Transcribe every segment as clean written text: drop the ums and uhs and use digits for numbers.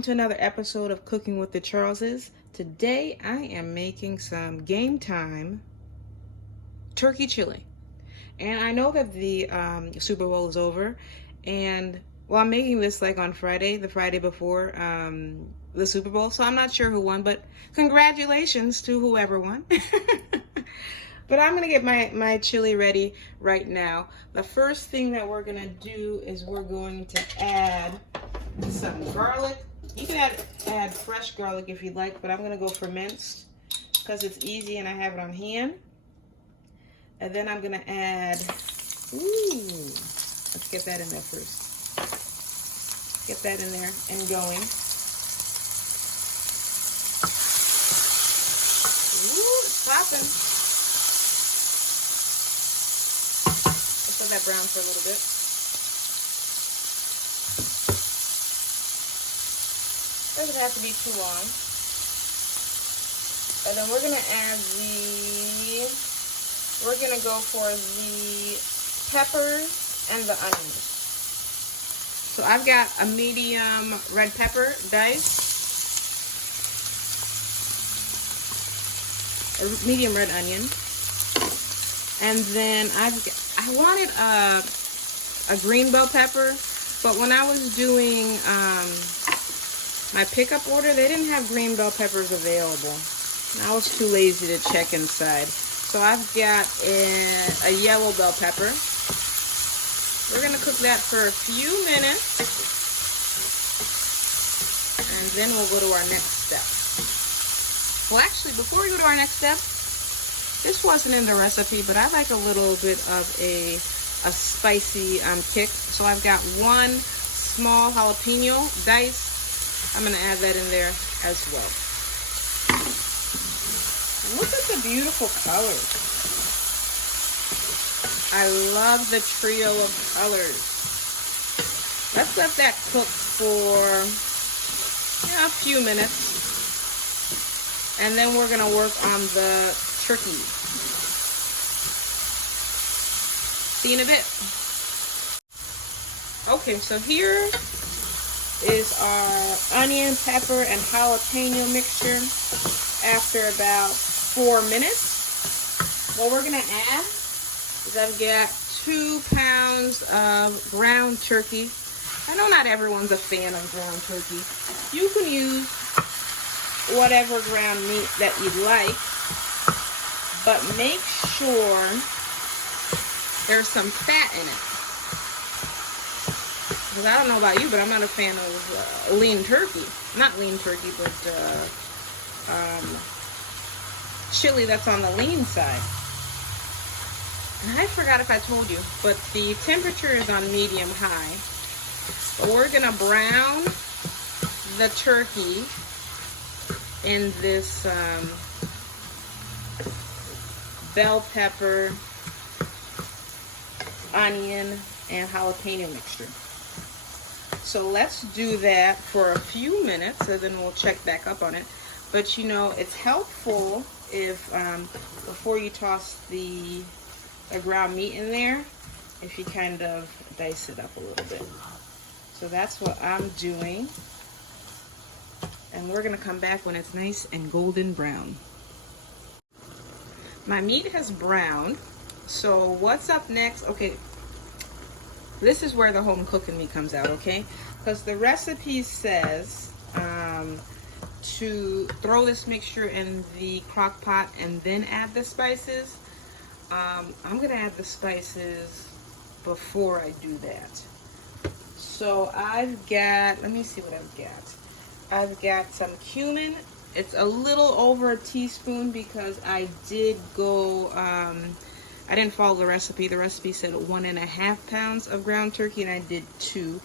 welcome to another episode of Cooking with the Charleses. Today I am making some game time turkey chili. And I know that the Super Bowl is over, and well, I'm making this like on Friday, the Friday before the Super Bowl, so I'm not sure who won, but congratulations to whoever won. But I'm gonna get my chili ready right now. The first thing that we're gonna do is we're going to add some garlic. You can add fresh garlic if you'd like, but I'm gonna go for minced because it's easy and I have it on hand. And then I'm gonna add, let's get that in there first. Get that in there and going. Ooh, it's popping. Let's let that brown for a little bit. Doesn't have to be too long. And then we're gonna add we're gonna go for the peppers and the onions. So I've got a medium red pepper diced, a medium red onion, and then I wanted a green bell pepper, but when I was doing my pickup order, they didn't have green bell peppers available. And I was too lazy to check inside. So I've got a yellow bell pepper. We're gonna cook that for a few minutes. And then we'll go to our next step. Well, actually, before we go to our next step, this wasn't in the recipe, but I like a little bit of a spicy kick. So I've got one small jalapeno diced. I'm going to add that in there as well. Look at the beautiful colors. I love the trio of colors. Let's let that cook for a few minutes. And then we're going to work on the turkey. See you in a bit. Okay, so here is our onion, pepper, and jalapeno mixture after about 4 minutes. What we're gonna add is I've got 2 pounds of ground turkey. I know not everyone's a fan of ground turkey. You can use whatever ground meat that you'd like, but make sure there's some fat in it. Because I don't know about you, but I'm not a fan of lean turkey. Not lean turkey, but chili that's on the lean side. And I forgot if I told you, but the temperature is on medium high. But we're going to brown the turkey in this bell pepper, onion, and jalapeno mixture. So let's do that for a few minutes, and then we'll check back up on it. But you know, it's helpful if before you toss the ground meat in there, if you kind of dice it up a little bit. So that's what I'm doing. And we're gonna come back when it's nice and golden brown. My meat has browned. So what's up next? Okay. This is where the home cooking me comes out, okay? Because the recipe says to throw this mixture in the crock pot and then add the spices. I'm gonna add the spices before I do that. So I've got, let me see what I've got. I've got some cumin. It's a little over a teaspoon because I did go, I didn't follow the recipe. The recipe said 1.5 pounds of ground turkey, and I did 2.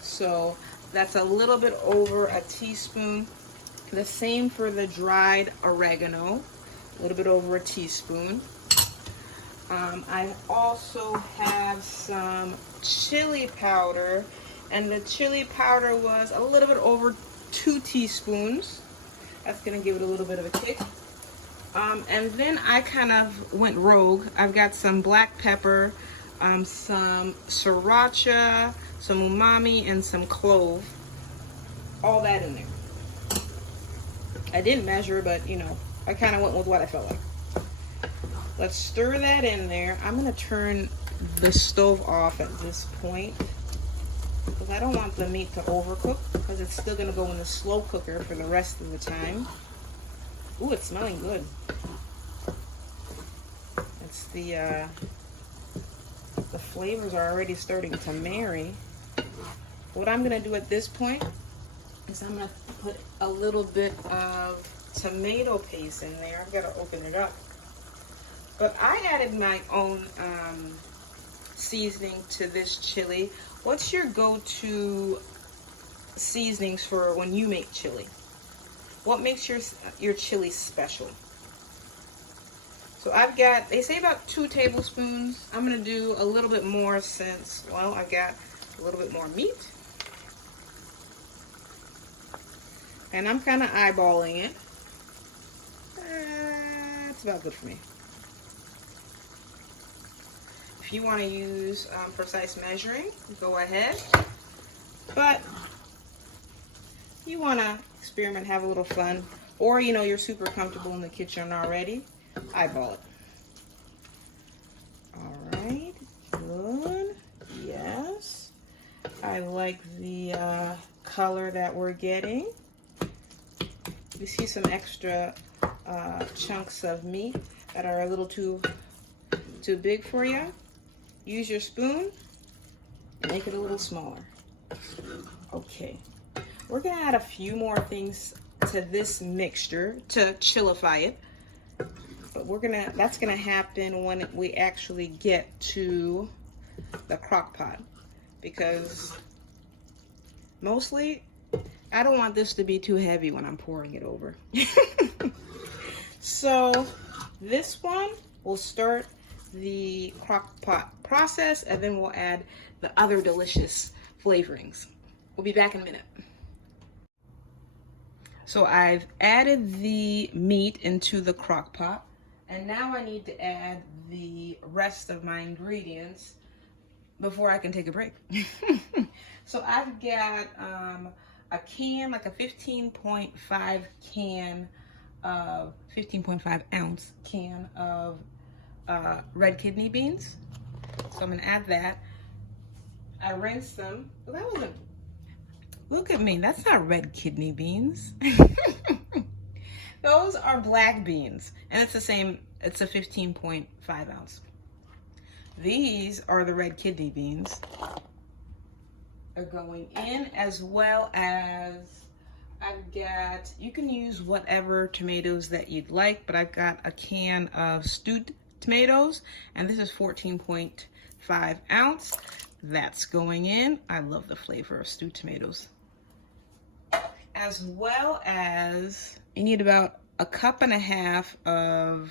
So that's a little bit over a teaspoon. The same for the dried oregano, a little bit over a teaspoon. I also have some chili powder, and the chili powder was a little bit over 2 teaspoons. That's gonna give it a little bit of a kick. And then I kind of went rogue. I've got some black pepper, some sriracha, some umami, and some clove. all that in there. I didn't measure, but you know, I kind of went with what I felt like. Let's stir that in there. I'm gonna turn the stove off at this point because I don't want the meat to overcook, because it's still gonna go in the slow cooker for the rest of the time. Ooh, it's smelling good. It's the flavors are already starting to marry. What I'm gonna do at this point is I'm gonna put a little bit of tomato paste in there. I've got to open it up. But I added my own seasoning to this chili. What's your go-to seasonings for when you make chili? What makes your chili special? So I've got, they say about 2 tablespoons. I'm gonna do a little bit more since, well, I've got a little bit more meat. And I'm kind of eyeballing it. It's about good for me. If you want to use precise measuring, go ahead. But you want to experiment, have a little fun, or you know you're super comfortable in the kitchen already, eyeball it. All right, good. Yes, I like the color that we're getting. You see some extra chunks of meat that are a little too big for you. Use your spoon and make it a little smaller. Okay, we're gonna add a few more things to this mixture to chillify it, but that's gonna happen when we actually get to the crock pot, because mostly I don't want this to be too heavy when I'm pouring it over. So this one will start the crock pot process, and then we'll add the other delicious flavorings. We'll be back in a minute. So I've added the meat into the crock pot, and now I need to add the rest of my ingredients before I can take a break. So I've got a can, like a 15.5 can of 15.5 ounce can of red kidney beans. So I'm gonna add that. I rinsed them. Well, that wasn't, look at me, that's not red kidney beans. Those are black beans, and it's the same, it's a 15.5 ounce. These are the red kidney beans are going in, as well as I've got, you can use whatever tomatoes that you'd like, but I've got a can of stewed tomatoes, and this is 14.5 ounce. That's going in. I love the flavor of stewed tomatoes. As well as, you need about 1.5 cups of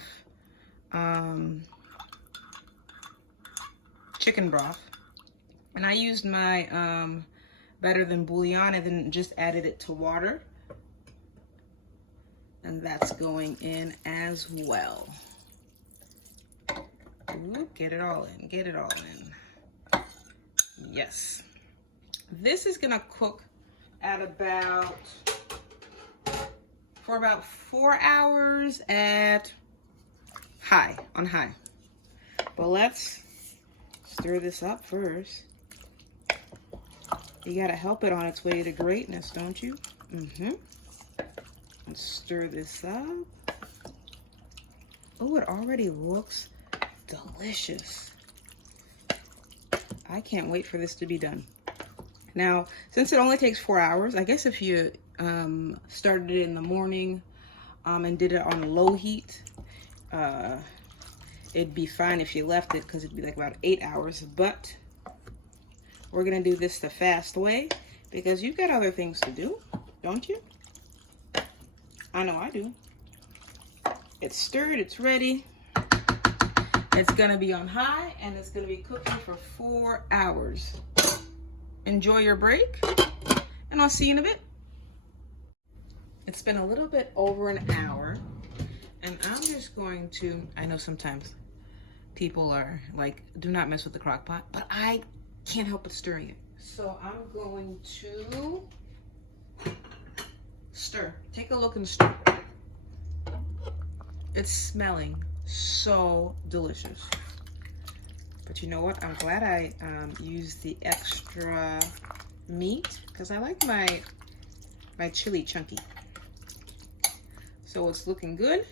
chicken broth. And I used my better than bouillon and then just added it to water. And that's going in as well. Ooh, get it all in, get it all in. Yes. This is gonna cook at for about 4 hours at on high. But let's stir this up first. You gotta help it on its way to greatness, don't you? Let's stir this up. Oh, it already looks delicious. I can't wait for this to be done. Now, since it only takes 4 hours, I guess if you started it in the morning and did it on low heat, it'd be fine if you left it, because it'd be like about 8 hours. But we're gonna do this the fast way, because you've got other things to do, don't you? I know I do. It's stirred, it's ready. It's gonna be on high, and it's gonna be cooking for 4 hours. Enjoy your break, and I'll see you in a bit. It's been a little bit over an hour, and I'm just going to, I know sometimes people are like, do not mess with the crock pot, but I can't help but stirring it. So I'm going to Stir. Take a look and stir. It's smelling so delicious. But you know what? I'm glad I used the extra meat because I like my chili chunky. So it's looking good.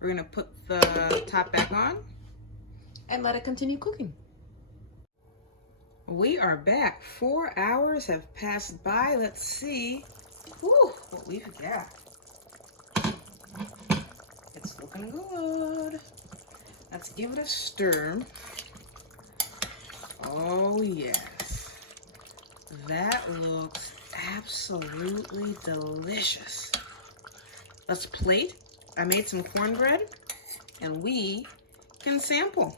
We're gonna put the top back on and let it continue cooking. We are back. 4 hours have passed by. Let's see what we've got. It's looking good. Let's give it a stir. Oh yes. That looks absolutely delicious. Let's plate. I made some cornbread and we can sample.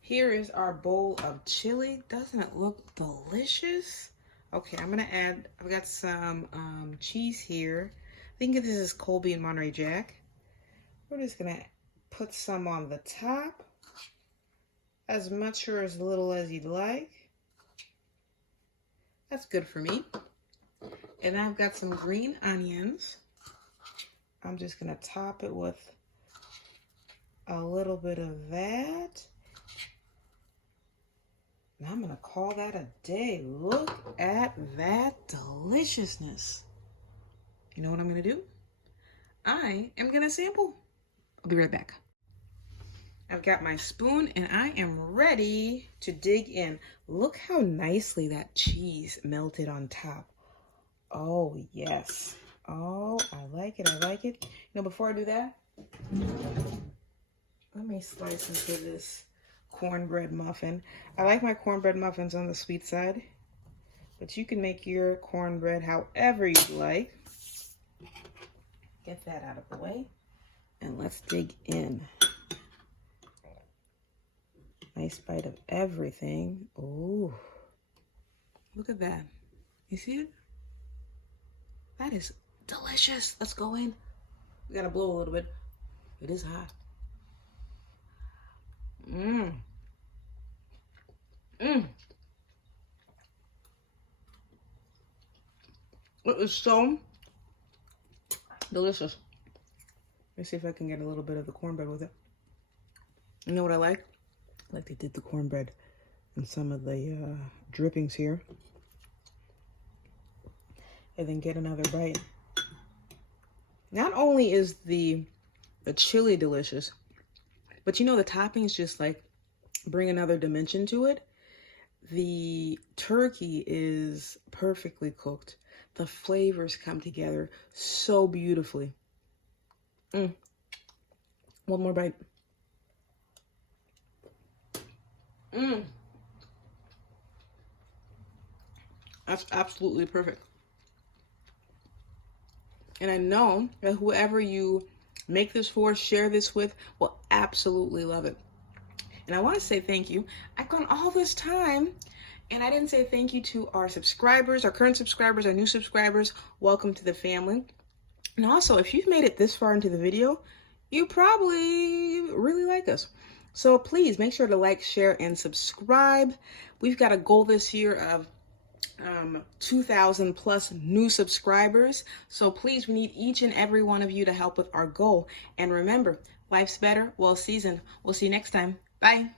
Here is our bowl of chili. Doesn't it look delicious? Okay, I'm gonna add, I've got some cheese here. I think this is Colby and Monterey Jack. We're just gonna put some on the top. As much or as little as you'd like. That's good for me. And I've got some green onions. I'm just gonna top it with a little bit of that. And I'm gonna call that a day. Look at that deliciousness. You know what I'm gonna do? I am gonna sample. I'll be right back. I've got my spoon and I am ready to dig in. Look how nicely that cheese melted on top. Oh, yes. Oh, I like it. I like it. You know, before I do that, let me slice into this cornbread muffin. I like my cornbread muffins on the sweet side, but you can make your cornbread however you like. Get that out of the way and let's dig in. Nice bite of everything. Ooh, look at that. You see it? That is delicious. Let's go in. We gotta blow a little bit. It is hot. Mmm. Mmm. It is so delicious. Let me see if I can get a little bit of the cornbread with it. You know what I like? I like they did the cornbread and some of the drippings here. And then get another bite. Not only is the chili delicious, but you know the toppings just like bring another dimension to it. The turkey is perfectly cooked. The flavors come together so beautifully. One more bite. That's absolutely perfect. And I know that whoever you make this for, share this with, will absolutely love it. And I want to say thank you. I've gone all this time and I didn't say thank you to our subscribers, our current subscribers, our new subscribers. Welcome to the family. And also, if you've made it this far into the video, you probably really like us. So please make sure to like, share, and subscribe. We've got a goal this year of 2,000 plus new subscribers. So please, we need each and every one of you to help with our goal. And remember, life's better, well seasoned. We'll see you next time. Bye.